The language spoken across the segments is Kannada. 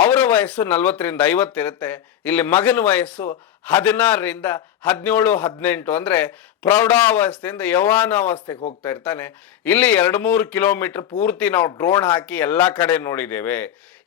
ಅವರ ವಯಸ್ಸು 40ರಿಂದ 50 ಇರುತ್ತೆ. ಇಲ್ಲಿ ಮಗನ ವಯಸ್ಸು 16ರಿಂದ 17, 18 ಅಂದ್ರೆ ಪ್ರೌಢಾವಸ್ಥೆಯಿಂದ ಯೌವನಾವಸ್ಥೆಗೆ ಹೋಗ್ತಾ ಇರ್ತಾನೆ. ಇಲ್ಲಿ 2-3 ಕಿಲೋಮೀಟರ್ ಪೂರ್ತಿ ನಾವು ಡ್ರೋನ್ ಹಾಕಿ ಎಲ್ಲ ಕಡೆ ನೋಡಿದ್ದೇವೆ.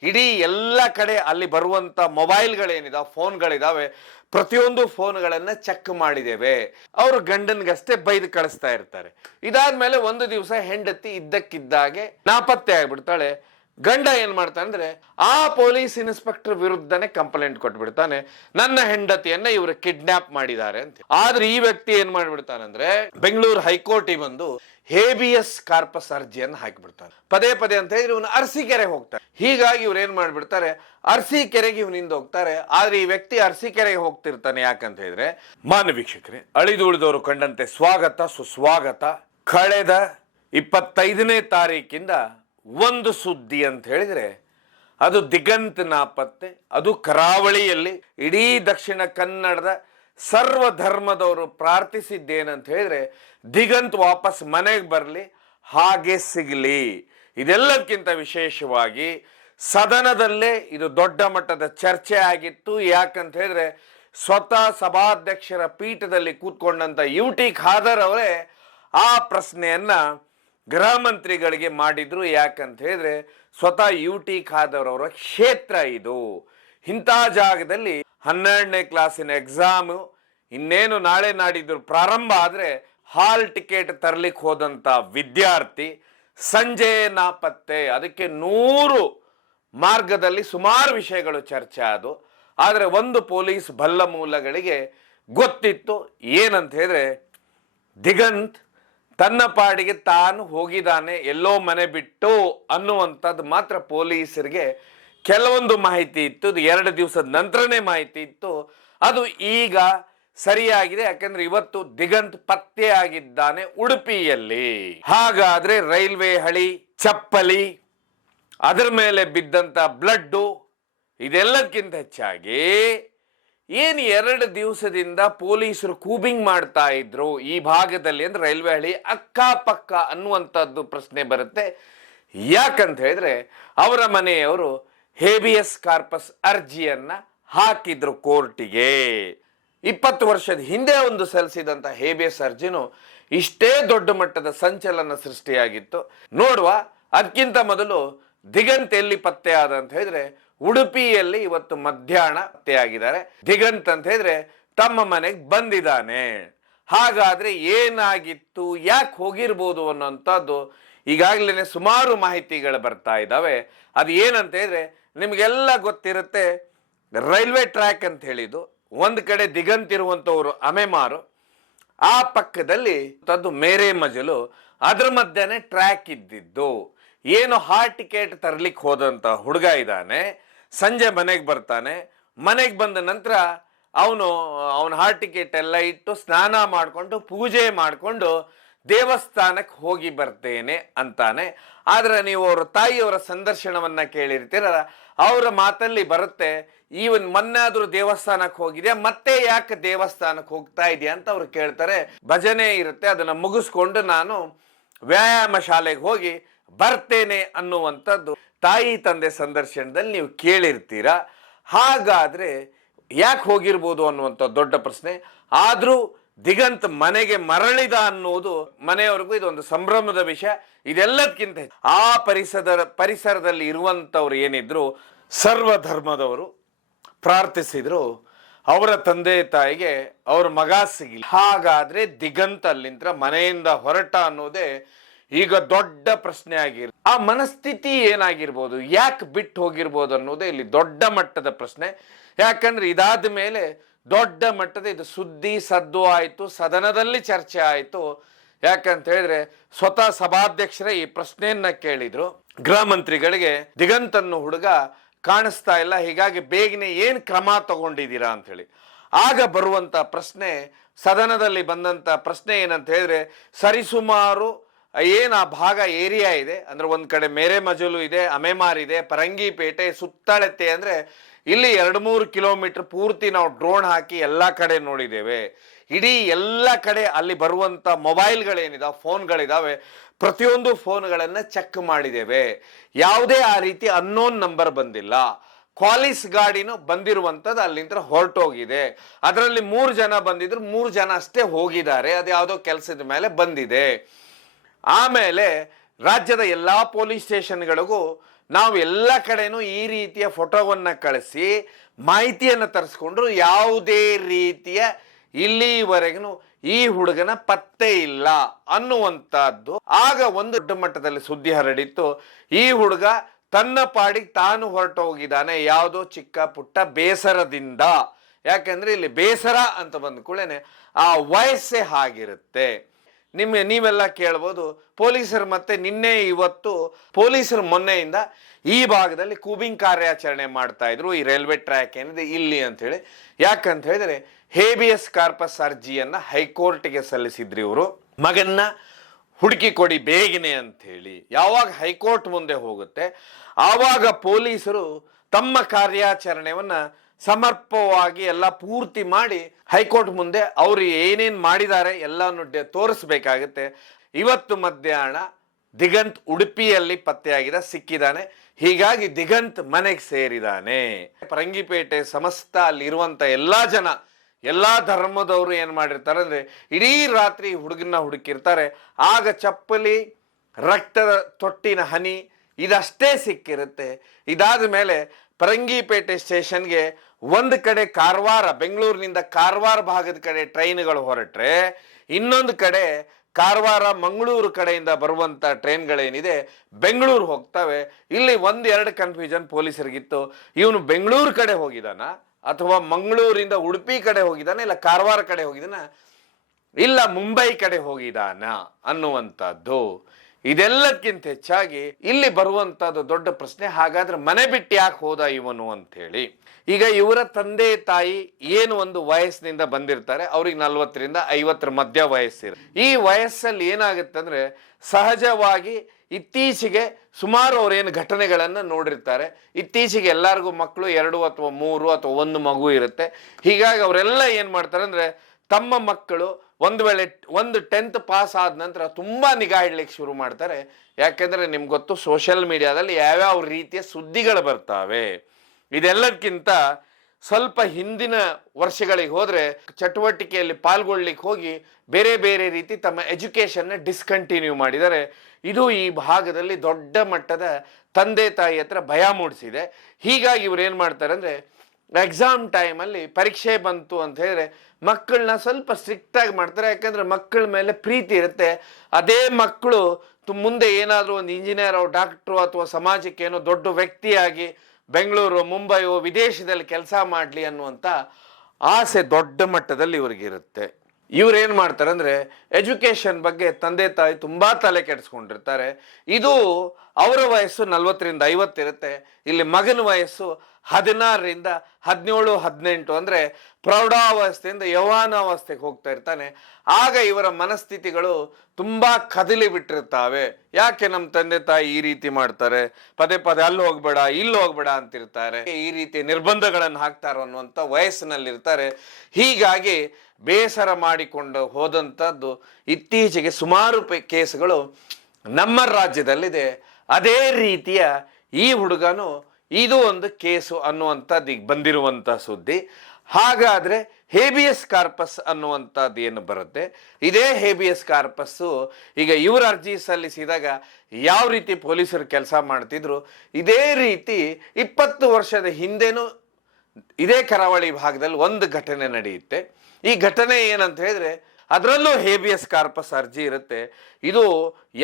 ಇಡೀ ಎಲ್ಲ ಕಡೆ ಅಲ್ಲಿ ಬರುವಂತ ಮೊಬೈಲ್ಗಳೇನಿದಾವೆ, ಫೋನ್ಗಳಿದಾವೆ, ಪ್ರತಿಯೊಂದು ಫೋನ್ಗಳನ್ನ ಚೆಕ್ ಮಾಡಿದ್ದೇವೆ. ಅವರು ಗಂಡನ್ಗಷ್ಟೇ ಬೈದು ಕಳಿಸ್ತಾ ಇರ್ತಾರೆ. ಇದಾದ್ಮೇಲೆ ಒಂದು ದಿವಸ ಹೆಂಡತಿ ಇದ್ದಕ್ಕಿದ್ದಾಗೆ ನಾಪತ್ತೆ ಆಗ್ಬಿಡ್ತಾಳೆ. ಗಂಡ ಏನ್ ಮಾಡ್ತಾನೆ ಅಂದ್ರೆ ಆ ಪೊಲೀಸ್ ಇನ್ಸ್ಪೆಕ್ಟರ್ ವಿರುದ್ಧನೇ ಕಂಪ್ಲೇಂಟ್ ಕೊಟ್ಬಿಡ್ತಾನೆ, ನನ್ನ ಹೆಂಡತಿಯನ್ನ ಇವರು ಕಿಡ್ನಾಪ್ ಮಾಡಿದ್ದಾರೆ ಅಂತ. ಆದ್ರೆ ಈ ವ್ಯಕ್ತಿ ಏನ್ ಮಾಡ್ಬಿಡ್ತಾನಂದ್ರೆ ಬೆಂಗಳೂರು ಹೈಕೋರ್ಟಿಗೆ ಬಂದು ಹೇಬಿಯಸ್ ಕಾರ್ಪಸ್ ಅರ್ಜಿಯನ್ನು ಹಾಕಿಬಿಡ್ತಾನೆ. ಪದೇ ಪದೇ ಅಂತ ಹೇಳಿದ್ರೆ ಇವನು ಅರಸೀಕೆರೆಗೆ ಹೋಗ್ತಾನೆ. ಹೀಗಾಗಿ ಇವ್ರು ಏನ್ ಮಾಡ್ಬಿಡ್ತಾರೆ, ಅರಸೀಕೆರೆಗೆ ಇವನಿಂದ ಹೋಗ್ತಾರೆ. ಆದ್ರೆ ಈ ವ್ಯಕ್ತಿ ಅರಸೀಕೆರೆಗೆ ಹೋಗ್ತಿರ್ತಾನೆ. ಯಾಕಂತ ಹೇಳಿದ್ರೆ, ಮಾನ್ಯ ವೀಕ್ಷಕರೇ, ಅಳಿದುಳಿದವರು ಕಂಡಂತೆ ಸ್ವಾಗತ ಸುಸ್ವಾಗತ. ಕಳೆದ 25ನೇ ತಾರೀಕಿಂದ ಒಂದು ಸುದ್ದಿ ಅಂತ ಹೇಳಿದ್ರೆ ಅದು ದಿಗಂತ್ ನಾಪತ್ತೆ. ಅದು ಕರಾವಳಿಯಲ್ಲಿ ಇಡೀ ದಕ್ಷಿಣ ಕನ್ನಡದ ಸರ್ವ ಧರ್ಮದವರು ಪ್ರಾರ್ಥಿಸಿದ್ದೇನಂತ ಹೇಳಿದ್ರೆ ದಿಗಂತ್ ವಾಪಸ್ ಮನೆಗೆ ಬರಲಿ, ಹಾಗೆ ಸಿಗಲಿ. ಇದೆಲ್ಲದಕ್ಕಿಂತ ವಿಶೇಷವಾಗಿ ಸದನದಲ್ಲೇ ಇದು ದೊಡ್ಡ ಮಟ್ಟದ ಚರ್ಚೆ ಆಗಿತ್ತು. ಯಾಕಂತ ಹೇಳಿದ್ರೆ ಸ್ವತಃ ಸಭಾಧ್ಯಕ್ಷರ ಪೀಠದಲ್ಲಿ ಕೂತ್ಕೊಂಡಂತ UT ಖಾದರ್ ಅವರೇ ಆ ಪ್ರಶ್ನೆಯನ್ನ ಗೃಹ ಮಂತ್ರಿಗಳಿಗೆ ಮಾಡಿದ್ರು. ಯಾಕಂತ ಹೇಳಿದ್ರೆ ಸ್ವತಃ UT ಖಾದರ್ ಅವರ ಕ್ಷೇತ್ರ ಇದು. ಇಂಥ ಜಾಗದಲ್ಲಿ 12ನೇ ಕ್ಲಾಸಿನ ಎಕ್ಸಾಮು ಇನ್ನೇನು ನಾಳೆ ನಾಡಿದ್ರು ಪ್ರಾರಂಭ ಆದ್ರೆ ಹಾಲ್ ಟಿಕೆಟ್ ತರ್ಲಿಕ್ಕೆ ಹೋದಂತ ವಿದ್ಯಾರ್ಥಿ ಸಂಜೆ ನಾಪತ್ತೆ. ಅದಕ್ಕೆ 100 ಮಾರ್ಗದಲ್ಲಿ ಸುಮಾರು ವಿಷಯಗಳು ಚರ್ಚೆ ಆದವು. ಆದರೆ ಒಂದು ಪೊಲೀಸ್ ಬಲ್ಲ ಮೂಲಗಳಿಗೆ ಗೊತ್ತಿತ್ತು. ಏನಂತ ಹೇಳಿದ್ರೆ ದಿಗಂತ್ ತನ್ನ ಪಾಡಿಗೆ ತಾನು ಹೋಗಿದ್ದಾನೆ, ಎಲ್ಲೋ ಮನೆ ಬಿಟ್ಟು ಅನ್ನುವಂಥದ್ದು ಮಾತ್ರ ಪೊಲೀಸರಿಗೆ ಕೆಲವೊಂದು ಮಾಹಿತಿ ಇತ್ತು. 2 ದಿವಸದ ನಂತರನೇ ಮಾಹಿತಿ ಇತ್ತು. ಅದು ಈಗ ಸರಿಯಾಗಿದೆ. ಯಾಕಂದ್ರೆ ಇವತ್ತು ದಿಗಂತ್ ಪತ್ತೆ ಆಗಿದ್ದಾನೆ ಉಡುಪಿಯಲ್ಲಿ. ಹಾಗಾದ್ರೆ ರೈಲ್ವೆ ಹಳಿ, ಚಪ್ಪಲಿ, ಅದರ ಮೇಲೆ ಬಿದ್ದಂತ ಬ್ಲಡ್ಡು, ಇದೆಲ್ಲಕ್ಕಿಂತ ಹೆಚ್ಚಾಗಿ ಏನು 2 ದಿವಸದಿಂದ ಪೊಲೀಸರು ಕೂಬಿಂಗ್ ಮಾಡ್ತಾ ಇದ್ರು ಈ ಭಾಗದಲ್ಲಿ ಅಂದ್ರೆ ರೈಲ್ವೆ ಹಳಿ ಅಕ್ಕಪಕ್ಕ ಅನ್ನುವಂಥದ್ದು ಪ್ರಶ್ನೆ ಬರುತ್ತೆ. ಯಾಕಂತ ಹೇಳಿದ್ರೆ ಅವರ ಮನೆಯವರು ಹೇಬಿಯಸ್ ಕಾರ್ಪಸ್ ಅರ್ಜಿಯನ್ನ ಹಾಕಿದ್ರು ಕೋರ್ಟಿಗೆ. 20 ವರ್ಷದ ಹಿಂದೆ ಒಂದು ಸಲ್ಲಿಸಿದಂತ ಹೇಬಿಯಸ್ ಅರ್ಜಿನು ಇಷ್ಟೇ ದೊಡ್ಡ ಮಟ್ಟದ ಸಂಚಲನ ಸೃಷ್ಟಿಯಾಗಿತ್ತು. ನೋಡುವ, ಅದಕ್ಕಿಂತ ಮೊದಲು ದಿಗಂತ್ ಎಲ್ಲಿ ಪತ್ತೆ ಆದ ಅಂತ ಹೇಳಿದ್ರೆ ಉಡುಪಿಯಲ್ಲಿ ಇವತ್ತು ಮಧ್ಯಾಹ್ನ ಪತ್ತೆಯಾಗಿದ್ದಾರೆ. ದಿಗಂತ್ ಅಂತ ಹೇಳಿದ್ರೆ ತಮ್ಮ ಮನೆಗೆ ಬಂದಿದ್ದಾನೆ. ಹಾಗಾದ್ರೆ ಏನಾಗಿತ್ತು, ಯಾಕೆ ಹೋಗಿರ್ಬೋದು ಅನ್ನೋಂಥದ್ದು ಈಗಾಗಲೇ ಸುಮಾರು ಮಾಹಿತಿಗಳು ಬರ್ತಾ ಇದ್ದಾವೆ. ಅದು ಏನಂತ ಹೇಳಿದ್ರೆ ನಿಮಗೆಲ್ಲ ಗೊತ್ತಿರುತ್ತೆ. ರೈಲ್ವೆ ಟ್ರ್ಯಾಕ್ ಅಂತ ಹೇಳಿದ್ದು ಒಂದು ಕಡೆ ದಿಗಂತ್ ಇರುವಂಥವ್ರು ಅಮೆಮಾರು, ಆ ಪಕ್ಕದಲ್ಲಿ ಅದು ಮೇರೆ ಮಜಲು, ಅದ್ರ ಮಧ್ಯೆನೇ ಟ್ರ್ಯಾಕ್ ಇದ್ದಿದ್ದು. ಏನು ಹಾಲ್ ಟಿಕೆಟ್ ತರ್ಲಿಕ್ಕೆ ಹೋದಂತ ಹುಡುಗ ಇದ್ದಾನೆ, ಸಂಜೆ ಮನೆಗೆ ಬರ್ತಾನೆ. ಮನೆಗೆ ಬಂದ ನಂತರ ಅವನ ಹಾಲ್ ಟಿಕೆಟ್ ಎಲ್ಲ ಇಟ್ಟು ಸ್ನಾನ ಮಾಡಿಕೊಂಡು ಪೂಜೆ ಮಾಡಿಕೊಂಡು ದೇವಸ್ಥಾನಕ್ಕೆ ಹೋಗಿ ಬರ್ತೇನೆ ಅಂತಾನೆ. ಆದ್ರೆ ನೀವು ಅವರ ತಾಯಿಯವರ ಸಂದರ್ಶನವನ್ನ ಕೇಳಿರ್ತೀರ, ಅವರ ಮಾತಲ್ಲಿ ಬರುತ್ತೆ, ಈವನ್ ಮೊನ್ನೆಯಾದ್ರೂ ದೇವಸ್ಥಾನಕ್ಕೆ ಹೋಗಿದೆ, ಮತ್ತೆ ಯಾಕೆ ದೇವಸ್ಥಾನಕ್ಕೆ ಹೋಗ್ತಾ ಇದೆಯಾ ಅಂತ ಅವ್ರು ಕೇಳ್ತಾರೆ. ಭಜನೆ ಇರುತ್ತೆ, ಅದನ್ನ ಮುಗಿಸ್ಕೊಂಡು ನಾನು ವ್ಯಾಯಾಮ ಶಾಲೆಗೆ ಹೋಗಿ ಬರ್ತೇನೆ ಅನ್ನುವಂಥದ್ದು ತಾಯಿ ತಂದೆ ಸಂದರ್ಶನದಲ್ಲಿ ನೀವು ಕೇಳಿರ್ತೀರಾ. ಹಾಗಾದ್ರೆ ಯಾಕೆ ಹೋಗಿರ್ಬೋದು ಅನ್ನುವಂಥ ದೊಡ್ಡ ಪ್ರಶ್ನೆ. ಆದ್ರೂ ದಿಗಂತ್ ಮನೆಗೆ ಮರಳಿದ ಅನ್ನೋದು ಮನೆಯವರೆಗೂ ಇದೊಂದು ಸಂಭ್ರಮದ ವಿಷಯ. ಇದೆಲ್ಲದಕ್ಕಿಂತ ಆ ಪರಿಸರದಲ್ಲಿ ಇರುವಂಥವ್ರು ಏನಿದ್ರು ಸರ್ವ ಧರ್ಮದವರು ಪ್ರಾರ್ಥಿಸಿದ್ರು ಅವರ ತಂದೆ ತಾಯಿಗೆ ಅವ್ರ ಮಗ ಸಿಗಲಿ. ಹಾಗಾದ್ರೆ ದಿಗಂತ್ ಅಲ್ಲಿಂದ ಮನೆಯಿಂದ ಹೊರಟ ಅನ್ನೋದೇ ಈಗ ದೊಡ್ಡ ಪ್ರಶ್ನೆ ಆಗಿರ್ಬೋದು. ಆ ಮನಸ್ಥಿತಿ ಏನಾಗಿರ್ಬೋದು, ಯಾಕೆ ಬಿಟ್ಟು ಹೋಗಿರ್ಬೋದು ಅನ್ನೋದೇ ಇಲ್ಲಿ ದೊಡ್ಡ ಮಟ್ಟದ ಪ್ರಶ್ನೆ. ಯಾಕಂದ್ರೆ ಇದಾದ ಮೇಲೆ ದೊಡ್ಡ ಮಟ್ಟದ ಇದು ಸುದ್ದಿ ಸದ್ದು ಆಯಿತು, ಸದನದಲ್ಲಿ ಚರ್ಚೆ ಆಯಿತು. ಯಾಕಂತ ಹೇಳಿದ್ರೆ ಸ್ವತಃ ಸಭಾಧ್ಯಕ್ಷರೇ ಈ ಪ್ರಶ್ನೆಯನ್ನ ಕೇಳಿದ್ರು ಗೃಹ ಮಂತ್ರಿಗಳಿಗೆ, ದಿಗಂತನ್ನು ಹುಡುಗ ಕಾಣಿಸ್ತಾ ಇಲ್ಲ, ಹೀಗಾಗಿ ಬೇಗನೆ ಏನು ಕ್ರಮ ತಗೊಂಡಿದ್ದೀರಾ ಅಂತ ಹೇಳಿ. ಆಗ ಬರುವಂತ ಪ್ರಶ್ನೆ, ಸದನದಲ್ಲಿ ಬಂದಂತ ಪ್ರಶ್ನೆ ಏನಂತ ಹೇಳಿದ್ರೆ, ಸರಿಸುಮಾರು ಏನು ಆ ಭಾಗ ಏರಿಯಾ ಇದೆ ಅಂದ್ರೆ ಒಂದ್ ಕಡೆ ಮೇರೆ ಮಜಲು ಇದೆ, ಅಮೆಮಾರ್ ಇದೆ, ಪರಂಗಿಪೇಟೆ, ಸುತ್ತಳತೆ ಅಂದ್ರೆ ಇಲ್ಲಿ 2-3 ಕಿಲೋಮೀಟರ್ ಪೂರ್ತಿ ನಾವು ಡ್ರೋನ್ ಹಾಕಿ ಎಲ್ಲ ಕಡೆ ನೋಡಿದ್ದೇವೆ. ಇಡೀ ಎಲ್ಲ ಕಡೆ ಅಲ್ಲಿ ಬರುವಂತ ಮೊಬೈಲ್ಗಳೇನಿದಾವೆ, ಫೋನ್ಗಳಿದಾವೆ, ಪ್ರತಿಯೊಂದು ಫೋನ್ಗಳನ್ನ ಚೆಕ್ ಮಾಡಿದ್ದೇವೆ. ಯಾವುದೇ ಆ ರೀತಿ ಅನ್ನೋನ್ ನಂಬರ್ ಬಂದಿಲ್ಲ. ಕ್ವಾಲಿಸ್ ಗಾಡಿನೂ ಬಂದಿರುವಂತದ್ದು ಅಲ್ಲಿಂದ ಹೊರಟೋಗಿದೆ. ಅದರಲ್ಲಿ 3 ಜನ ಬಂದಿದ್ರು, 3 ಜನ ಅಷ್ಟೇ ಹೋಗಿದ್ದಾರೆ. ಅದು ಯಾವುದೋ ಕೆಲಸದ ಮೇಲೆ ಬಂದಿದೆ. ಆಮೇಲೆ ರಾಜ್ಯದ ಎಲ್ಲಾ ಪೊಲೀಸ್ ಸ್ಟೇಷನ್ಗಳಿಗೂ ನಾವು ಎಲ್ಲ ಕಡೆನೂ ಈ ರೀತಿಯ ಫೋಟೋವನ್ನ ಕಳಿಸಿ ಮಾಹಿತಿಯನ್ನು ತರಿಸ್ಕೊಂಡ್ರು ಯಾವುದೇ ರೀತಿಯ ಇಲ್ಲಿವರೆಗೂ ಈ ಹುಡುಗನ ಪತ್ತೆ ಇಲ್ಲ ಅನ್ನುವಂತಹದ್ದು. ಆಗ ಒಂದು ದೊಡ್ಡ ಮಟ್ಟದಲ್ಲಿ ಸುದ್ದಿ ಹರಡಿತ್ತು. ಈ ಹುಡುಗ ತನ್ನ ಪಾಡಿಗೆ ತಾನು ಹೊರಟೋಗಿದ್ದಾನೆ, ಯಾವುದೋ ಚಿಕ್ಕ ಪುಟ್ಟ ಬೇಸರದಿಂದ. ಯಾಕಂದ್ರೆ ಇಲ್ಲಿ ಬೇಸರ ಅಂತ ಬಂದ ಕೂಡಲೇ ಆ ವಯಸ್ಸೇ ಹಾಗಿರುತ್ತೆ. ನೀವೆಲ್ಲ ಕೇಳ್ಬೋದು, ಪೊಲೀಸರು ಮತ್ತೆ ನಿನ್ನೆ ಇವತ್ತು ಪೊಲೀಸರು ಮೊನ್ನೆಯಿಂದ ಈ ಭಾಗದಲ್ಲಿ ಕೂಬಿಂಗ್ ಕಾರ್ಯಾಚರಣೆ ಮಾಡ್ತಾ ಇದ್ರು, ಈ ರೈಲ್ವೆ ಟ್ರ್ಯಾಕ್ ಏನಿದೆ ಇಲ್ಲಿ ಅಂತ ಹೇಳಿ. ಯಾಕಂತ ಹೇಳಿದ್ರೆ ಹೇಬಿಯಸ್ ಕಾರ್ಪಸ್ ಅರ್ಜಿಯನ್ನ ಹೈಕೋರ್ಟ್ಗೆ ಸಲ್ಲಿಸಿದ್ರು ಇವರು, ಮಗನ್ನ ಹುಡುಕಿ ಕೊಡಿ ಬೇಗನೆ ಅಂತ ಹೇಳಿ. ಯಾವಾಗ ಹೈಕೋರ್ಟ್ ಮುಂದೆ ಹೋಗುತ್ತೆ ಆವಾಗ ಪೊಲೀಸರು ತಮ್ಮ ಕಾರ್ಯಾಚರಣೆಯನ್ನ ಸಮರ್ಪಕವಾಗಿ ಎಲ್ಲ ಪೂರ್ತಿ ಮಾಡಿ ಹೈಕೋರ್ಟ್ ಮುಂದೆ ಅವರು ಏನೇನ್ ಮಾಡಿದ್ದಾರೆ ಎಲ್ಲಾನು ತೋರಿಸ್ಬೇಕಾಗತ್ತೆ. ಇವತ್ತು ಮಧ್ಯಾಹ್ನ ದಿಗಂತ್ ಉಡುಪಿಯಲ್ಲಿ ಪತ್ತೆಯಾಗಿದೆ, ಸಿಕ್ಕಿದ್ದಾನೆ. ಹೀಗಾಗಿ ದಿಗಂತ್ ಮನೆಗೆ ಸೇರಿದ್ದಾನೆ. ಪರಂಗಿಪೇಟೆ ಸಮಸ್ತ ಅಲ್ಲಿರುವಂತ ಎಲ್ಲಾ ಜನ, ಎಲ್ಲಾ ಧರ್ಮದವರು ಏನ್ ಮಾಡಿರ್ತಾರೆ ಅಂದ್ರೆ ಇಡೀ ರಾತ್ರಿ ಹುಡುಗನ್ನ ಹುಡುಕಿರ್ತಾರೆ. ಆಗ ಚಪ್ಪಲಿ, ರಕ್ತದ ತೊಟ್ಟಿನ ಹನಿ ಇದಷ್ಟೇ ಸಿಕ್ಕಿರುತ್ತೆ. ಇದಾದ ಮೇಲೆ ಪರಂಗಿಪೇಟೆ ಸ್ಟೇಷನ್ಗೆ ಒಂದು ಕಡೆ ಕಾರವಾರ, ಬೆಂಗಳೂರಿನಿಂದ ಕಾರವಾರ ಭಾಗದ ಕಡೆ ಟ್ರೈನ್ಗಳು ಹೊರಟ್ರೆ, ಇನ್ನೊಂದು ಕಡೆ ಕಾರವಾರ ಮಂಗಳೂರು ಕಡೆಯಿಂದ ಬರುವಂತ ಟ್ರೈನ್ಗಳೇನಿದೆ ಬೆಂಗಳೂರು ಹೋಗ್ತವೆ. ಇಲ್ಲಿ 1-2 ಕನ್ಫ್ಯೂಷನ್ ಪೊಲೀಸರಿಗಿತ್ತು. ಇವನು ಬೆಂಗಳೂರು ಕಡೆ ಹೋಗಿದಾನ ಅಥವಾ ಮಂಗಳೂರಿಂದ ಉಡುಪಿ ಕಡೆ ಹೋಗಿದಾನ, ಇಲ್ಲ ಕಾರವಾರ ಕಡೆ ಹೋಗಿದಾನ, ಇಲ್ಲ ಮುಂಬೈ ಕಡೆ ಹೋಗಿದಾನ ಅನ್ನುವಂಥದ್ದು. ಇದೆಲ್ಲಕ್ಕಿಂತ ಹೆಚ್ಚಾಗಿ ಇಲ್ಲಿ ಬರುವಂತದ್ದು ದೊಡ್ಡ ಪ್ರಶ್ನೆ, ಹಾಗಾದ್ರೆ ಮನೆ ಬಿಟ್ಟು ಯಾಕೆ ಹೋದ ಇವನು ಅಂತ ಹೇಳಿ. ಈಗ ಇವರ ತಂದೆ ತಾಯಿ ಏನು ಒಂದು ವಯಸ್ಸಿನಿಂದ ಬಂದಿರ್ತಾರೆ, ಅವ್ರಿಗೆ 40ರಿಂದ 50 ಮಧ್ಯ ವಯಸ್ಸಿರ. ಈ ವಯಸ್ಸಲ್ಲಿ ಏನಾಗುತ್ತೆ ಅಂದ್ರೆ ಸಹಜವಾಗಿ ಇತ್ತೀಚೆಗೆ ಸುಮಾರು ಅವ್ರೇನು ಘಟನೆಗಳನ್ನ ನೋಡಿರ್ತಾರೆ. ಇತ್ತೀಚೆಗೆ ಎಲ್ಲರಿಗೂ ಮಕ್ಕಳು 2 ಅಥವಾ 3 ಅಥವಾ 1 ಮಗು ಇರುತ್ತೆ. ಹೀಗಾಗಿ ಅವರೆಲ್ಲ ಏನ್ ಮಾಡ್ತಾರೆ ಅಂದ್ರೆ ತಮ್ಮ ಮಕ್ಕಳು ಒಂದು ವೇಳೆ 10th ಪಾಸ್ ಆದ ನಂತರ ತುಂಬಾ ನಿಗಾ ಇಡ್ಲಿಕ್ಕೆ ಶುರು ಮಾಡ್ತಾರೆ. ಯಾಕೆಂದ್ರೆ ನಿಮ್ಗೆ ಗೊತ್ತು, ಸೋಷಿಯಲ್ ಮೀಡಿಯಾದಲ್ಲಿ ಯಾವ್ಯಾವ ರೀತಿಯ ಸುದ್ದಿಗಳು ಬರ್ತಾವೆ. ಇದೆಲ್ಲಕ್ಕಿಂತ ಸ್ವಲ್ಪ ಹಿಂದಿನ ವರ್ಷಗಳಿಗೆ ಹೋದ್ರೆ ಚಟುವಟಿಕೆಯಲ್ಲಿ ಪಾಲ್ಗೊಳ್ಳಿಕ್ಕೆ ಹೋಗಿ ಬೇರೆ ಬೇರೆ ರೀತಿ ತಮ್ಮ ಎಜುಕೇಶನ್ ಡಿಸ್ಕಂಟಿನ್ಯೂ ಮಾಡಿದರೆ ಇದು ಈ ಭಾಗದಲ್ಲಿ ದೊಡ್ಡ ಮಟ್ಟದ ತಂದೆ ತಾಯಿ ಹತ್ರ ಭಯ ಮೂಡಿಸಿದೆ. ಹೀಗಾಗಿ ಇವ್ರು ಏನ್ ಮಾಡ್ತಾರೆ ಅಂದ್ರೆ ಎಕ್ಸಾಮ್ ಟೈಮಲ್ಲಿ ಪರೀಕ್ಷೆ ಬಂತು ಅಂತ ಹೇಳಿದ್ರೆ ಮಕ್ಕಳನ್ನ ಸ್ವಲ್ಪ ಸ್ಟ್ರಿಕ್ಟ್ ಆಗಿ ಮಾಡ್ತಾರೆ. ಯಾಕಂದ್ರೆ ಮಕ್ಕಳ ಮೇಲೆ ಪ್ರೀತಿ ಇರುತ್ತೆ. ಅದೇ ಮಕ್ಕಳು ಮುಂದೆ ಏನಾದರೂ ಒಂದು ಇಂಜಿನಿಯರ್, ಡಾಕ್ಟ್ರು ಅಥವಾ ಸಮಾಜಕ್ಕೆ ಏನೋ ದೊಡ್ಡ ವ್ಯಕ್ತಿಯಾಗಿ ಬೆಂಗಳೂರು, ಮುಂಬೈಯೋ, ವಿದೇಶದಲ್ಲಿ ಕೆಲಸ ಮಾಡಲಿ ಅನ್ನುವಂಥ ಆಸೆ ದೊಡ್ಡ ಮಟ್ಟದಲ್ಲಿ ಇವ್ರಿಗಿರುತ್ತೆ. ಇವ್ರೇನ್ ಮಾಡ್ತಾರೆ ಅಂದ್ರೆ ಎಜುಕೇಶನ್ ಬಗ್ಗೆ ತಂದೆ ತಾಯಿ ತುಂಬಾ ತಲೆ ಕೆಡಿಸ್ಕೊಂಡಿರ್ತಾರೆ. ಇದು ಅವರ ವಯಸ್ಸು 40ರಿಂದ 50 ಇರುತ್ತೆ. ಇಲ್ಲಿ ಮಗನ ವಯಸ್ಸು 16ರಿಂದ 17, 18 ಅಂದ್ರೆ ಪ್ರೌಢಾವಸ್ಥೆಯಿಂದ ಯೌವನಾವಸ್ಥೆಗೆ ಹೋಗ್ತಾ ಇರ್ತಾನೆ. ಆಗ ಇವರ ಮನಸ್ಥಿತಿಗಳು ತುಂಬಾ ಕದಲಿ ಬಿಟ್ಟಿರ್ತಾವೆ. ಯಾಕೆ ನಮ್ಮ ತಂದೆ ತಾಯಿ ಈ ರೀತಿ ಮಾಡ್ತಾರೆ, ಪದೇ ಪದೇ ಅಲ್ಲಿ ಹೋಗ್ಬೇಡ ಇಲ್ಲಿ ಹೋಗ್ಬೇಡ ಅಂತಿರ್ತಾರೆ, ಈ ರೀತಿ ನಿರ್ಬಂಧಗಳನ್ನು ಹಾಕ್ತಾರೋ ಅನ್ನುವಂಥ ವಯಸ್ಸಿನಲ್ಲಿರ್ತಾರೆ. ಹೀಗಾಗಿ ಬೇಸರ ಮಾಡಿಕೊಂಡು ಹೋದಂಥದ್ದು ಇತ್ತೀಚೆಗೆ ಸುಮಾರು ಕೇಸುಗಳು ನಮ್ಮ ರಾಜ್ಯದಲ್ಲಿದೆ. ಅದೇ ರೀತಿಯ ಈ ಹುಡುಗನು ಇದು ಒಂದು ಕೇಸು ಅನ್ನುವಂಥದ್ದು ಈಗ ಬಂದಿರುವಂಥ ಸುದ್ದಿ. ಹಾಗಾದ್ರೆ ಹೇಬಿಯಸ್ ಕಾರ್ಪಸ್ ಅನ್ನುವಂಥದ್ದು ಏನು ಬರುತ್ತೆ, ಇದೇ ಹೇಬಿಯಸ್ ಕಾರ್ಪಸ್ಸು ಈಗ ಇವ್ರ ಅರ್ಜಿ ಸಲ್ಲಿಸಿದಾಗ ಯಾವ ರೀತಿ ಪೊಲೀಸರು ಕೆಲಸ ಮಾಡ್ತಿದ್ರು, ಇದೇ ರೀತಿ 20 ವರ್ಷದ ಹಿಂದೆನೂ ಇದೇ ಕರಾವಳಿ ಭಾಗದಲ್ಲಿ ಒಂದು ಘಟನೆ ನಡೆಯುತ್ತೆ. ಈ ಘಟನೆ ಏನಂತ ಹೇಳಿದ್ರೆ ಅದರಲ್ಲೂ ಹೇಬಿಯಸ್ ಕಾರ್ಪಸ್ ಅರ್ಜಿ ಇರುತ್ತೆ. ಇದು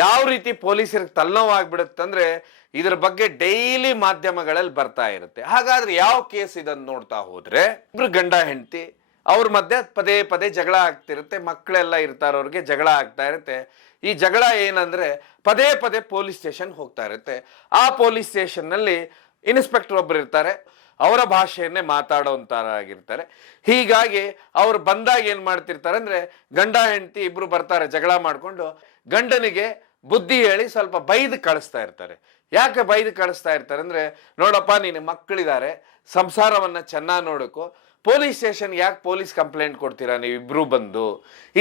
ಯಾವ ರೀತಿ ಪೊಲೀಸರಿಗೆ ತಲೆನೋವಾಗ್ಬಿಡುತ್ತಂದ್ರೆ ಇದ್ರ ಬಗ್ಗೆ ಡೈಲಿ ಮಾಧ್ಯಮಗಳಲ್ಲಿ ಬರ್ತಾ ಇರುತ್ತೆ. ಹಾಗಾದ್ರೆ ಯಾವ ಕೇಸ್ ಇದನ್ನು ನೋಡ್ತಾ ಹೋದ್ರೆ, ಇಬ್ರು ಗಂಡ ಹೆಂಡತಿ, ಅವ್ರ ಮಧ್ಯೆ ಪದೇ ಪದೇ ಜಗಳ ಆಗ್ತಿರುತ್ತೆ. ಮಕ್ಕಳೆಲ್ಲ ಇರ್ತಾರವ್ರಿಗೆ ಜಗಳ ಆಗ್ತಾ ಇರುತ್ತೆ. ಈ ಜಗಳ ಏನಂದ್ರೆ ಪದೇ ಪದೇ ಪೊಲೀಸ್ ಸ್ಟೇಷನ್ ಹೋಗ್ತಾ ಇರುತ್ತೆ. ಆ ಪೊಲೀಸ್ ಸ್ಟೇಷನ್ ನಲ್ಲಿ ಇನ್ಸ್ಪೆಕ್ಟರ್ ಒಬ್ರು ಇರ್ತಾರೆ, ಅವರ ಭಾಷೆಯನ್ನೇ ಮಾತಾಡೋಂತಾರಾಗಿರ್ತಾರೆ. ಹೀಗಾಗಿ ಅವ್ರು ಬಂದಾಗ ಏನ್ ಮಾಡ್ತಿರ್ತಾರೆ ಅಂದ್ರೆ ಗಂಡ ಹೆಂಡತಿ ಇಬ್ರು ಬರ್ತಾರೆ ಜಗಳ ಮಾಡ್ಕೊಂಡು, ಗಂಡನಿಗೆ ಬುದ್ಧಿ ಹೇಳಿ ಸ್ವಲ್ಪ ಬೈದು ಕಳಿಸ್ತಾ ಇರ್ತಾರೆ. ಯಾಕೆ ಬೈದು ಕಳಿಸ್ತಾ ಇರ್ತಾರೆ ಅಂದ್ರೆ, ನೋಡಪ್ಪ ನಿನ್ನ ಮಕ್ಕಳಿದ್ದಾರೆ, ಸಂಸಾರವನ್ನ ಚೆನ್ನಾಗಿ ನೋಡಕ್ಕೋ, ಪೊಲೀಸ್ ಸ್ಟೇಷನ್ ಯಾಕೆ ಪೊಲೀಸ್ ಕಂಪ್ಲೇಂಟ್ ಕೊಡ್ತೀರಾ ನೀವಿಬ್ರು ಬಂದು?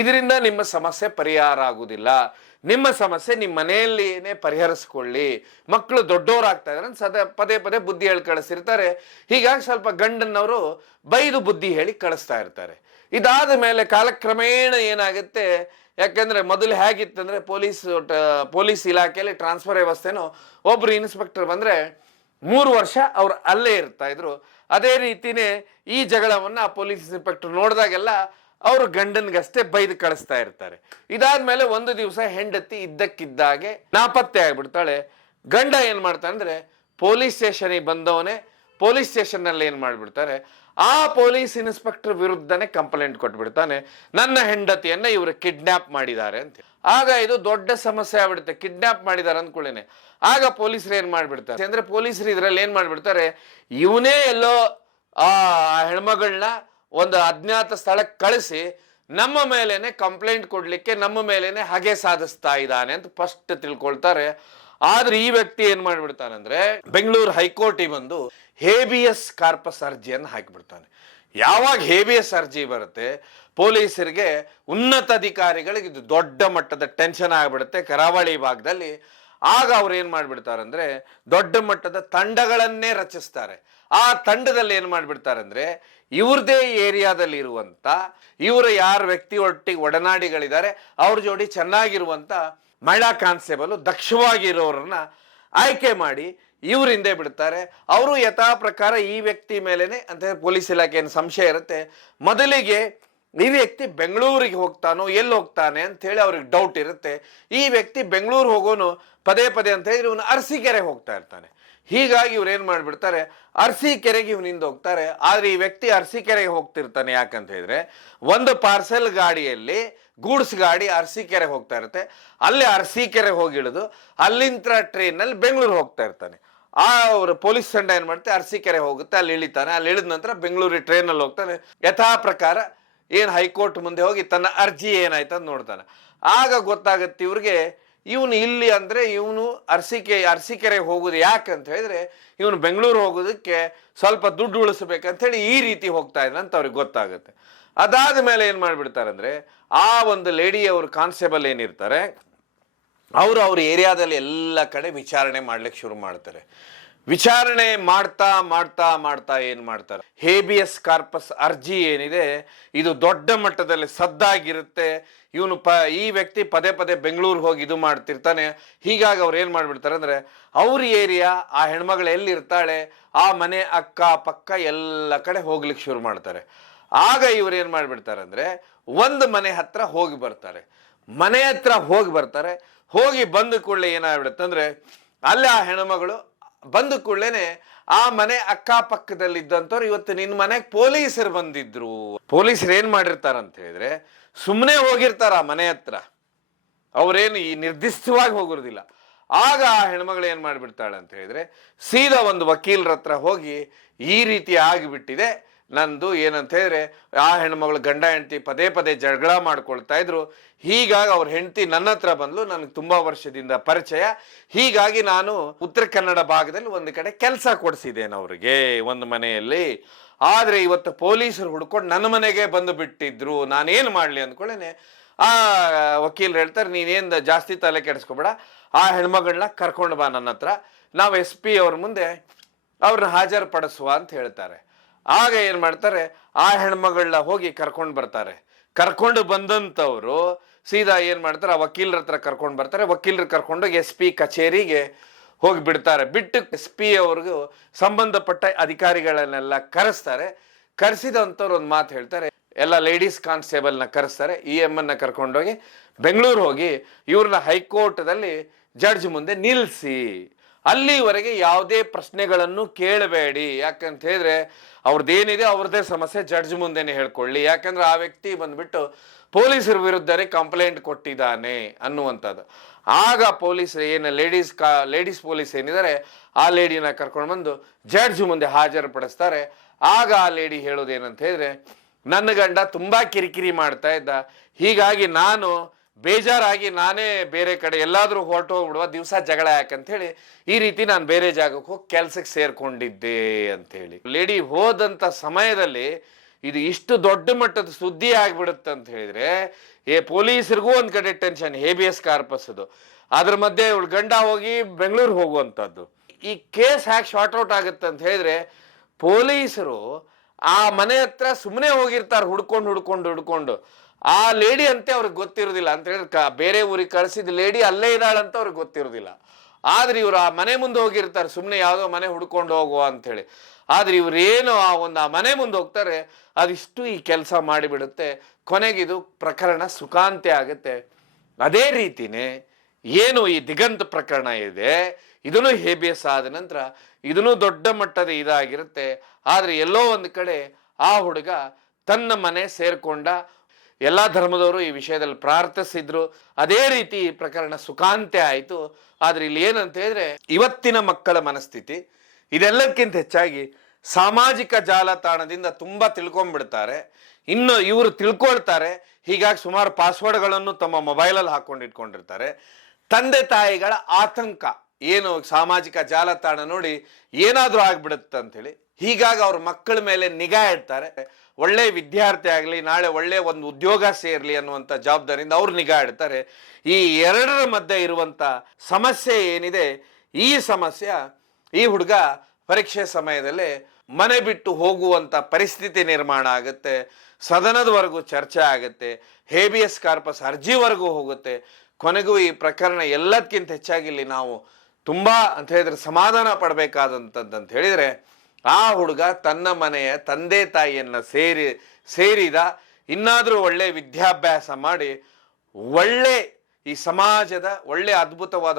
ಇದರಿಂದ ನಿಮ್ಮ ಸಮಸ್ಯೆ ಪರಿಹಾರ ಆಗುದಿಲ್ಲ. ನಿಮ್ಮ ಸಮಸ್ಯೆ ನಿಮ್ಮ ಮನೆಯಲ್ಲಿನೇ ಪರಿಹರಿಸ್ಕೊಳ್ಳಿ. ಮಕ್ಕಳು ದೊಡ್ಡವರಾಗ್ತಾ ಇದಾರೆ ಪದೇ ಪದೇ ಬುದ್ಧಿ ಹೇಳಿ ಕಳಿಸಿರ್ತಾರೆ. ಹೀಗಾಗಿ ಸ್ವಲ್ಪ ಗಂಡನವರು ಬೈದು ಬುದ್ಧಿ ಹೇಳಿ ಕಳಿಸ್ತಾ ಇರ್ತಾರೆ. ಇದಾದ ಮೇಲೆ ಕಾಲಕ್ರಮೇಣ ಏನಾಗುತ್ತೆ, ಯಾಕೆಂದ್ರೆ ಮೊದಲು ಹೇಗಿತ್ತಂದ್ರೆ ಪೊಲೀಸ್ ಇಲಾಖೆಯಲ್ಲಿ ಟ್ರಾನ್ಸ್ಫರ್ ವ್ಯವಸ್ಥೆನೂ ಒಬ್ರು ಇನ್ಸ್ಪೆಕ್ಟರ್ ಬಂದ್ರೆ 3 ವರ್ಷ ಅವ್ರು ಅಲ್ಲೇ ಇರ್ತಾ ಇದ್ರು. ಅದೇ ರೀತಿನೇ ಈ ಜಗಳವನ್ನ ಪೊಲೀಸ್ ಇನ್ಸ್ಪೆಕ್ಟರ್ ನೋಡಿದಾಗೆಲ್ಲ ಅವರು ಗಂಡನ್ಗಷ್ಟೇ ಬೈದು ಕಳಿಸ್ತಾ ಇರ್ತಾರೆ. ಇದಾದ್ಮೇಲೆ ಒಂದು ದಿವಸ ಹೆಂಡತಿ ಇದ್ದಕ್ಕಿದ್ದಾಗೆ ನಾಪತ್ತೆ ಆಗ್ಬಿಡ್ತಾಳೆ. ಗಂಡ ಏನ್ ಮಾಡ್ತಾನೆ ಅಂದ್ರೆ, ಪೊಲೀಸ್ ಸ್ಟೇಷನ್ಗೆ ಬಂದವನೇ ಪೊಲೀಸ್ ಸ್ಟೇಷನ್ ನಲ್ಲಿ ಏನ್ ಮಾಡ್ಬಿಡ್ತಾರೆ, ಆ ಪೊಲೀಸ್ ಇನ್ಸ್ಪೆಕ್ಟರ್ ವಿರುದ್ಧನೇ ಕಂಪ್ಲೇಂಟ್ ಕೊಟ್ಬಿಡ್ತಾನೆ, ನನ್ನ ಹೆಂಡತಿಯನ್ನ ಇವರು ಕಿಡ್ನಾಪ್ ಮಾಡಿದ್ದಾರೆ ಅಂತ. ಆಗ ಇದು ದೊಡ್ಡ ಸಮಸ್ಯೆ ಆಗ್ಬಿಡುತ್ತೆ. ಕಿಡ್ನಾಪ್ ಮಾಡಿದಾರೆ ಅಂದ್ಕೊಳ್ಳೇನೆ. ಆಗ ಪೊಲೀಸರು ಏನ್ ಮಾಡ್ಬಿಡ್ತಾರೆ ಅಂದ್ರೆ, ಪೊಲೀಸರು ಇದ್ರಲ್ಲಿ ಏನ್ ಮಾಡ್ಬಿಡ್ತಾರೆ, ಇವನೇ ಎಲ್ಲೋ ಆ ಹೆಣ್ಮಗಳನ್ನ ಒಂದು ಅಜ್ಞಾತ ಸ್ಥಳಕ್ಕೆ ಕಳಿಸಿ ನಮ್ಮ ಮೇಲೇನೆ ಕಂಪ್ಲೇಂಟ್ ಕೊಡ್ಲಿಕ್ಕೆ, ನಮ್ಮ ಮೇಲೇನೆ ಹಗೆ ಸಾಧಿಸ್ತಾ ಇದ್ದಾನೆ ಅಂತ ಫಸ್ಟ್ ತಿಳ್ಕೊಳ್ತಾರೆ. ಆದ್ರೆ ಈ ವ್ಯಕ್ತಿ ಏನ್ ಮಾಡ್ಬಿಡ್ತಾನಂದ್ರೆ, ಬೆಂಗಳೂರು ಹೈಕೋರ್ಟಿಗೆ ಬಂದು ಹೇಬಿಯಸ್ ಕಾರ್ಪಸ್ ಅರ್ಜಿಯನ್ನು ಹಾಕಿಬಿಡ್ತಾನೆ. ಯಾವಾಗ ಹೇಬಿಯಸ್ ಅರ್ಜಿ ಬರುತ್ತೆ, ಪೊಲೀಸರಿಗೆ, ಉನ್ನತ ಅಧಿಕಾರಿಗಳಿಗೆ ಇದು ದೊಡ್ಡ ಮಟ್ಟದ ಟೆನ್ಷನ್ ಆಗ್ಬಿಡುತ್ತೆ ಕರಾವಳಿ ಭಾಗದಲ್ಲಿ. ಆಗ ಅವ್ರು ಏನ್ ಮಾಡ್ಬಿಡ್ತಾರಂದ್ರೆ, ದೊಡ್ಡ ಮಟ್ಟದ ತಂಡಗಳನ್ನೇ ರಚಿಸ್ತಾರೆ. ಆ ತಂಡದಲ್ಲಿ ಏನ್ ಮಾಡ್ಬಿಡ್ತಾರೆ ಅಂದ್ರೆ, ಇವ್ರದೇ ಏರಿಯಾದಲ್ಲಿ ಇರುವಂತ, ಇವರು ಯಾರ ವ್ಯಕ್ತಿ ಒಟ್ಟಿಗೆ ಒಡನಾಡಿಗಳಿದ್ದಾರೆ ಅವ್ರ ಜೋಡಿ ಚೆನ್ನಾಗಿರುವಂತ ಮಹಿಳಾ ಕಾನ್ಸ್ಟೇಬಲ್ ದಕ್ಷವಾಗಿರೋರನ್ನ ಆಯ್ಕೆ ಮಾಡಿ ಇವ್ರ ಹಿಂದೆ ಬಿಡ್ತಾರೆ. ಅವರು ಯಥಾ ಪ್ರಕಾರ ಈ ವ್ಯಕ್ತಿ ಮೇಲೇನೆ ಅಂತ ಪೊಲೀಸ್ ಇಲಾಖೆ ಸಂಶಯ ಇರುತ್ತೆ. ಮೊದಲಿಗೆ ಈ ವ್ಯಕ್ತಿ ಬೆಂಗಳೂರಿಗೆ ಹೋಗ್ತಾನೋ ಎಲ್ಲಿ ಹೋಗ್ತಾನೆ ಅಂತ ಹೇಳಿ ಅವ್ರಿಗೆ ಡೌಟ್ ಇರುತ್ತೆ. ಈ ವ್ಯಕ್ತಿ ಬೆಂಗಳೂರು ಹೋಗೋನು ಪದೇ ಪದೇ ಅಂತ ಹೇಳಿ ಇವನು ಅರಸೀಕೆರೆ ಹೋಗ್ತಾ ಇರ್ತಾನೆ. ಹೀಗಾಗಿ ಇವ್ರು ಏನ್ ಮಾಡ್ಬಿಡ್ತಾರೆ, ಅರಸೀಕೆರೆಗೆ ಇವನಿಂದ ಹೋಗ್ತಾರೆ. ಆದ್ರೆ ಈ ವ್ಯಕ್ತಿ ಅರಸೀಕೆರೆಗೆ ಹೋಗ್ತಿರ್ತಾನೆ ಯಾಕಂತ ಹೇಳಿದ್ರೆ, ಒಂದು ಪಾರ್ಸೆಲ್ ಗಾಡಿಯಲ್ಲಿ ಗೂಡ್ಸ್ ಗಾಡಿ ಅರಸೀಕೆರೆ ಹೋಗ್ತಾ ಇರುತ್ತೆ. ಅಲ್ಲಿ ಅರಸೀಕೆರೆ ಹೋಗಿಳಿದು ಅಲ್ಲಿಂದ ಟ್ರೈನ್ ನಲ್ಲಿ ಬೆಂಗಳೂರು ಹೋಗ್ತಾ ಇರ್ತಾನೆ. ಅವ್ರ ಪೊಲೀಸ್ ತಂಡ ಏನ್ ಮಾಡುತ್ತೆ, ಅರಸೀಕೆರೆ ಹೋಗುತ್ತೆ, ಅಲ್ಲಿ ಇಳಿತಾನೆ. ಅಲ್ಲಿ ಇಳಿದ ನಂತರ ಬೆಂಗಳೂರು ಟ್ರೈನ್ ಅಲ್ಲಿ ಹೋಗ್ತಾನೆ. ಯಥಾ ಪ್ರಕಾರ ಏನ್ ಹೈಕೋರ್ಟ್ ಮುಂದೆ ಹೋಗಿ ತನ್ನ ಅರ್ಜಿ ಏನಾಯ್ತು ಅಂತ ನೋಡ್ತಾನೆ. ಆಗ ಗೊತ್ತಾಗುತ್ತೆ ಇವ್ರಿಗೆ, ಇವನು ಇಲ್ಲಿ ಅಂದ್ರೆ ಇವನು ಅರಸೀಕೆರೆಗೆ ಹೋಗುದು ಯಾಕಂತ ಹೇಳಿದ್ರೆ, ಇವನು ಬೆಂಗಳೂರು ಹೋಗೋದಕ್ಕೆ ಸ್ವಲ್ಪ ದುಡ್ಡು ಉಳಿಸ್ಬೇಕಂತ ಹೇಳಿ ಈ ರೀತಿ ಹೋಗ್ತಾ ಇದ್ದಾನೆ ಅಂತ ಅವ್ರಿಗೆ ಗೊತ್ತಾಗುತ್ತೆ. ಅದಾದ ಮೇಲೆ ಏನ್ ಮಾಡ್ಬಿಡ್ತಾರೆ ಅಂದ್ರೆ, ಆ ಒಂದು ಲೇಡಿ ಅವ್ರ ಕಾನ್ಸ್ಟೇಬಲ್ ಏನಿರ್ತಾರೆ ಅವರು ಅವ್ರ ಏರಿಯಾದಲ್ಲಿ ಎಲ್ಲ ಕಡೆ ವಿಚಾರಣೆ ಮಾಡ್ಲಿಕ್ಕೆ ಶುರು ಮಾಡ್ತಾರೆ. ವಿಚಾರಣೆ ಮಾಡ್ತಾ ಮಾಡ್ತಾ ಮಾಡ್ತಾ ಏನ್ ಮಾಡ್ತಾರೆ, ಹೇಬಿಯಸ್ ಕಾರ್ಪಸ್ ಅರ್ಜಿ ಏನಿದೆ ಇದು ದೊಡ್ಡ ಮಟ್ಟದಲ್ಲಿ ಸದ್ದಾಗಿರುತ್ತೆ. ಈ ವ್ಯಕ್ತಿ ಪದೇ ಪದೇ ಬೆಂಗಳೂರು ಹೋಗಿ ಇದು ಮಾಡ್ತಿರ್ತಾನೆ. ಹೀಗಾಗಿ ಅವ್ರು ಏನ್ ಮಾಡ್ಬಿಡ್ತಾರೆ ಅಂದ್ರೆ, ಅವ್ರ ಏರಿಯಾ, ಆ ಹೆಣ್ಮಗಳು ಎಲ್ಲಿರ್ತಾಳೆ ಆ ಮನೆ ಅಕ್ಕ ಪಕ್ಕ ಎಲ್ಲ ಕಡೆ ಹೋಗ್ಲಿಕ್ಕೆ ಶುರು ಮಾಡ್ತಾರೆ. ಆಗ ಇವ್ರು ಏನ್ ಮಾಡ್ಬಿಡ್ತಾರೆ ಅಂದ್ರೆ, ಒಂದು ಮನೆ ಹತ್ರ ಹೋಗಿ ಬರ್ತಾರೆ. ಮನೆ ಹತ್ರ ಹೋಗಿ ಬರ್ತಾರೆ. ಹೋಗಿ ಬಂದ ಕೂಡಲೇ ಏನಾಗ್ಬಿಡುತ್ತೆ ಅಂದ್ರೆ, ಅಲ್ಲಿ ಆ ಹೆಣ್ಮಗಳು ಬಂದ ಕೂಡಲೇನೆ ಆ ಮನೆ ಅಕ್ಕಪಕ್ಕದಲ್ಲಿದ್ದಂಥವ್ರು, ಇವತ್ತು ನಿನ್ನ ಮನೆಗೆ ಪೊಲೀಸರು ಬಂದಿದ್ರು. ಪೊಲೀಸರು ಏನ್ ಮಾಡಿರ್ತಾರಂತ ಹೇಳಿದ್ರೆ, ಸುಮ್ಮನೆ ಹೋಗಿರ್ತಾರ ಆ ಮನೆ ಹತ್ರ, ಅವ್ರೇನು ಈ ನಿರ್ದಿಷ್ಟವಾಗಿ ಹೋಗಿರೋದಿಲ್ಲ. ಆಗ ಆ ಹೆಣ್ಮಗಳು ಏನ್ ಮಾಡ್ಬಿಡ್ತಾಳೆ ಅಂತ ಹೇಳಿದ್ರೆ, ಸೀದಾ ಒಂದು ವಕೀಲರ ಹತ್ರ ಹೋಗಿ ಈ ರೀತಿ ಆಗಿಬಿಟ್ಟಿದೆ ನಂದು, ಏನಂತ ಹೇಳಿದ್ರೆ ಆ ಹೆಣ್ಮಗಳು ಗಂಡ ಹೆಂಡತಿ ಪದೇ ಪದೇ ಜಗಳ ಮಾಡ್ಕೊಳ್ತಾ ಇದ್ರು. ಹೀಗಾಗಿ ಅವ್ರ ಹೆಂಡತಿ ನನ್ನ ಹತ್ರ ಬಂದ್ಲು, ನನಗೆ ತುಂಬಾ ವರ್ಷದಿಂದ ಪರಿಚಯ. ಹೀಗಾಗಿ ನಾನು ಉತ್ತರ ಕನ್ನಡ ಭಾಗದಲ್ಲಿ ಒಂದು ಕಡೆ ಕೆಲಸ ಕೊಡಿಸಿದ್ದೇನೆ ಅವ್ರಿಗೆ ಒಂದು ಮನೆಯಲ್ಲಿ. ಆದ್ರೆ ಇವತ್ತು ಪೊಲೀಸರು ಹುಡ್ಕೊಂಡು ನನ್ನ ಮನೆಗೆ ಬಂದು ಬಿಟ್ಟಿದ್ರು, ನಾನೇನು ಮಾಡ್ಲಿ ಅಂದ್ಕೊಳ್ಳೇನೆ ಆ ವಕೀಲರು ಹೇಳ್ತಾರೆ, ನೀನೇನ್ ಜಾಸ್ತಿ ತಲೆ ಕೆಡಿಸ್ಕೊಬೇಡ, ಆ ಹೆಣ್ಮಗಳನ್ನ ಕರ್ಕೊಂಡು ಬಾ ನನ್ನ ಹತ್ರ, ನಾವು SP ಅವ್ರ ಮುಂದೆ ಅವ್ರನ್ನ ಹಾಜರುಪಡಿಸುವ ಅಂತ ಹೇಳ್ತಾರೆ. ಆಗ ಏನ್ ಮಾಡ್ತಾರೆ, ಆ ಹೆಣ್ಮಗಳನ್ನ ಹೋಗಿ ಕರ್ಕೊಂಡು ಬರ್ತಾರೆ. ಕರ್ಕೊಂಡು ಬಂದಂಥವ್ರು ಸೀದಾ ಏನ್ ಮಾಡ್ತಾರೆ, ಆ ವಕೀಲರ ಹತ್ರ ಕರ್ಕೊಂಡು ಬರ್ತಾರೆ. ವಕೀಲರು ಕರ್ಕೊಂಡೋಗಿ SP ಕಚೇರಿಗೆ ಹೋಗಿ ಬಿಡ್ತಾರೆ. ಬಿಟ್ಟು SP ಅವ್ರಿಗೂ ಸಂಬಂಧಪಟ್ಟ ಅಧಿಕಾರಿಗಳನ್ನೆಲ್ಲ ಕರೆಸ್ತಾರೆ. ಕರೆಸಿದಂಥವ್ರು ಒಂದು ಮಾತು ಹೇಳ್ತಾರೆ, ಎಲ್ಲ ಲೇಡೀಸ್ ಕಾನ್ಸ್ಟೇಬಲ್ನ ಕರೆಸ್ತಾರೆ. EM ಅನ್ನ ಕರ್ಕೊಂಡೋಗಿ ಬೆಂಗಳೂರು ಹೋಗಿ ಇವ್ರನ್ನ ಹೈಕೋರ್ಟ್ದಲ್ಲಿ ಜಡ್ಜ್ ಮುಂದೆ ನಿಲ್ಲಿಸಿ, ಅಲ್ಲಿವರೆಗೆ ಯಾವುದೇ ಪ್ರಶ್ನೆಗಳನ್ನು ಕೇಳಬೇಡಿ. ಯಾಕಂತ ಹೇಳಿದ್ರೆ ಅವ್ರದ್ದೇನಿದೆ ಅವ್ರದ್ದೇ ಸಮಸ್ಯೆ ಜಡ್ಜ್ ಮುಂದೆನೆ ಹೇಳ್ಕೊಳ್ಳಿ. ಯಾಕಂದ್ರೆ ಆ ವ್ಯಕ್ತಿ ಬಂದ್ಬಿಟ್ಟು ಪೊಲೀಸರ ವಿರುದ್ಧನೇ ಕಂಪ್ಲೇಂಟ್ ಕೊಟ್ಟಿದ್ದಾನೆ ಅನ್ನುವಂಥದ್ದು. ಆಗ ಪೊಲೀಸ್ ಏನು ಲೇಡೀಸ್ ಪೊಲೀಸ್ ಏನಿದ್ದಾರೆ ಆ ಲೇಡಿನ ಕರ್ಕೊಂಡು ಬಂದು ಜಡ್ಜ್ ಮುಂದೆ ಹಾಜರುಪಡಿಸ್ತಾರೆ. ಆಗ ಆ ಲೇಡಿ ಹೇಳೋದೇನಂತ ಹೇಳಿದ್ರೆ, ನನ್ನ ಗಂಡ ತುಂಬಾ ಕಿರಿಕಿರಿ ಮಾಡ್ತಾ ಇದ್ದ, ಹೀಗಾಗಿ ನಾನು ಬೇಜಾರಾಗಿ ನಾನೇ ಬೇರೆ ಕಡೆ ಎಲ್ಲಾದ್ರೂ ಹೊರಟು ಹೋಗ್ಬಿಡುವ, ದಿವಸ ಜಗಳ ಯಾಕಂತ ಹೇಳಿ ಈ ರೀತಿ ನಾನು ಬೇರೆ ಜಾಗಕ್ಕೆ ಹೋಗಿ ಕೆಲ್ಸಕ್ಕೆ ಸೇರ್ಕೊಂಡಿದ್ದೆ ಅಂತ ಹೇಳಿ. ಲೇಡಿ ಹೋದಂತ ಸಮಯದಲ್ಲಿ ಇದು ಇಷ್ಟು ದೊಡ್ಡ ಮಟ್ಟದ ಸುದ್ದಿ ಆಗ್ಬಿಡುತ್ತೆ ಅಂತ ಹೇಳಿದ್ರೆ ಪೊಲೀಸರಿಗೂ ಒಂದ್ ಕಡೆ ಟೆನ್ಷನ್, ಹೇಬಿಯಸ್ ಕಾರ್ಪಸ್ ಅದು. ಅದ್ರ ಮಧ್ಯೆ ಇವಳು ಗಂಡ ಹೋಗಿ ಬೆಂಗಳೂರು ಹೋಗುವಂತದ್ದು. ಈ ಕೇಸ್ ಹ್ಯಾಕ್ ಶಾರ್ಟ್ ಔಟ್ ಆಗುತ್ತೆ ಅಂತ ಹೇಳಿದ್ರೆ ಪೊಲೀಸರು ಆ ಮನೆ ಹತ್ರ ಸುಮ್ಮನೆ ಹೋಗಿರ್ತಾರೆ ಹುಡ್ಕೊಂಡು ಆ ಲೇಡಿ ಅಂತೆ ಅವ್ರಿಗೆ ಗೊತ್ತಿರೋದಿಲ್ಲ ಅಂತ ಹೇಳಿದ್ರೆ ಬೇರೆ ಊರಿಗೆ ಕಳಿಸಿದ ಲೇಡಿ ಅಲ್ಲೇ ಇದ್ದಾಳಂತ ಅವ್ರಿಗೆ ಗೊತ್ತಿರೋದಿಲ್ಲ. ಆದ್ರೆ ಇವ್ರು ಆ ಮನೆ ಮುಂದೆ ಹೋಗಿರ್ತಾರೆ ಸುಮ್ಮನೆ ಯಾವುದೋ ಮನೆ ಹುಡ್ಕೊಂಡು ಹೋಗುವ ಅಂತ ಹೇಳಿ. ಆದ್ರೆ ಇವ್ರೇನು ಆ ಮನೆ ಮುಂದೆ ಹೋಗ್ತಾರೆ, ಅದಿಷ್ಟು ಈ ಕೆಲಸ ಮಾಡಿಬಿಡುತ್ತೆ. ಕೊನೆಗಿದು ಪ್ರಕರಣ ಸುಖಾಂತ್ಯ ಆಗುತ್ತೆ. ಅದೇ ರೀತಿನೇ ಏನು ಈ ದಿಗಂತ್ ಪ್ರಕರಣ ಇದೆ, ಇದನ್ನು ಹೇಬಿಯಸ್ ಆದ ನಂತರ ಇದನ್ನು ದೊಡ್ಡ ಮಟ್ಟದ ಇದಾಗಿರುತ್ತೆ. ಆದ್ರೆ ಎಲ್ಲೋ ಒಂದು ಕಡೆ ಆ ಹುಡುಗ ತನ್ನ ಮನೆ ಸೇರ್ಕೊಂಡ. ಎಲ್ಲಾ ಧರ್ಮದವರು ಈ ವಿಷಯದಲ್ಲಿ ಪ್ರಾರ್ಥಿಸಿದ್ರು. ಅದೇ ರೀತಿ ಈ ಪ್ರಕರಣ ಸುಖಾಂತ್ಯ ಆಯಿತು. ಆದ್ರೆ ಇಲ್ಲಿ ಏನಂತ ಹೇಳಿದ್ರೆ ಇವತ್ತಿನ ಮಕ್ಕಳ ಮನಸ್ಥಿತಿ ಇದೆಲ್ಲಕ್ಕಿಂತ ಹೆಚ್ಚಾಗಿ ಸಾಮಾಜಿಕ ಜಾಲತಾಣದಿಂದ ತುಂಬಾ ತಿಳ್ಕೊಂಡ್ಬಿಡ್ತಾರೆ. ಇನ್ನು ಇವರು ತಿಳ್ಕೊಳ್ತಾರೆ, ಹೀಗಾಗಿ ಸುಮಾರು ಪಾಸ್ವರ್ಡ್ಗಳನ್ನು ತಮ್ಮ ಮೊಬೈಲಲ್ಲಿ ಹಾಕೊಂಡಿಟ್ಕೊಂಡಿರ್ತಾರೆ. ತಂದೆ ತಾಯಿಗಳ ಆತಂಕ ಏನು, ಸಾಮಾಜಿಕ ಜಾಲತಾಣ ನೋಡಿ ಏನಾದ್ರೂ ಆಗ್ಬಿಡುತ್ತೆ ಅಂತ ಹೇಳಿ, ಹೀಗಾಗಿ ಅವ್ರ ಮಕ್ಕಳ ಮೇಲೆ ನಿಗಾ ಇಡ್ತಾರೆ. ಒಳ್ಳೆ ವಿದ್ಯಾರ್ಥಿ ಆಗಲಿ, ನಾಳೆ ಒಳ್ಳೆ ಒಂದು ಉದ್ಯೋಗ ಸೇರ್ಲಿ ಅನ್ನುವಂಥ ಜವಾಬ್ದಾರಿಯಿಂದ ಅವ್ರು ನಿಗಾ ಇಡ್ತಾರೆ. ಈ ಎರಡರ ಮಧ್ಯೆ ಇರುವಂತ ಸಮಸ್ಯೆ ಏನಿದೆ, ಈ ಸಮಸ್ಯೆ ಈ ಹುಡುಗ ಪರೀಕ್ಷೆ ಸಮಯದಲ್ಲಿ ಮನೆ ಬಿಟ್ಟು ಹೋಗುವಂತ ಪರಿಸ್ಥಿತಿ ನಿರ್ಮಾಣ ಆಗುತ್ತೆ. ಸದನದವರೆಗೂ ಚರ್ಚೆ ಆಗುತ್ತೆ, ಹೇಬಿಯಸ್ ಕಾರ್ಪಸ್ ಅರ್ಜಿವರೆಗೂ ಹೋಗುತ್ತೆ. ಕೊನೆಗೂ ಈ ಪ್ರಕರಣ ಎಲ್ಲದಕ್ಕಿಂತ ಹೆಚ್ಚಾಗಿ ಇಲ್ಲಿ ನಾವು ತುಂಬಾ ಅಂತ ಹೇಳಿದ್ರೆ ಸಮಾಧಾನ ಪಡಬೇಕಾದಂಥದ್ದು ಹೇಳಿದ್ರೆ ಆ ಹುಡುಗ ತನ್ನ ಮನೆಯ ತಂದೆ ತಾಯಿಯನ್ನ ಸೇರಿದ, ಇನ್ನಾದ್ರೂ ಒಳ್ಳೆ ವಿದ್ಯಾಭ್ಯಾಸ ಮಾಡಿ ಒಳ್ಳೆ ಈ ಸಮಾಜದ ಒಳ್ಳೆ ಅದ್ಭುತವಾದ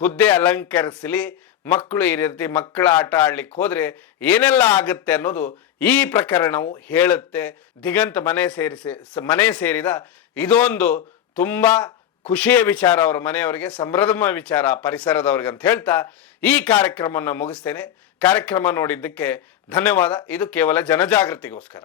ಹುದ್ದೆ ಅಲಂಕರಿಸಲಿ. ಮಕ್ಕಳು ಈ ರೀತಿ ಮಕ್ಕಳ ಆಟ ಆಡ್ಲಿಕ್ಕೆ ಹೋದ್ರೆ ಏನೆಲ್ಲ ಆಗುತ್ತೆ ಅನ್ನೋದು ಈ ಪ್ರಕರಣವು ಹೇಳುತ್ತೆ. ದಿಗಂತ್ ಮನೆ ಸೇರಿದ ಇದೊಂದು ತುಂಬಾ ಖುಷಿಯ ವಿಚಾರ, ಅವರ ಮನೆಯವರಿಗೆ ಸಂಭ್ರಮ ವಿಚಾರ, ಪರಿಸರದವ್ರಿಗೆ ಅಂತ ಹೇಳ್ತಾ ಈ ಕಾರ್ಯಕ್ರಮವನ್ನು ಮುಗಿಸ್ತೇನೆ. ಕಾರ್ಯಕ್ರಮ ನೋಡಿದ್ದಕ್ಕೆ ಧನ್ಯವಾದ. ಇದು ಕೇವಲ ಜನಜಾಗೃತಿಗೋಸ್ಕರ.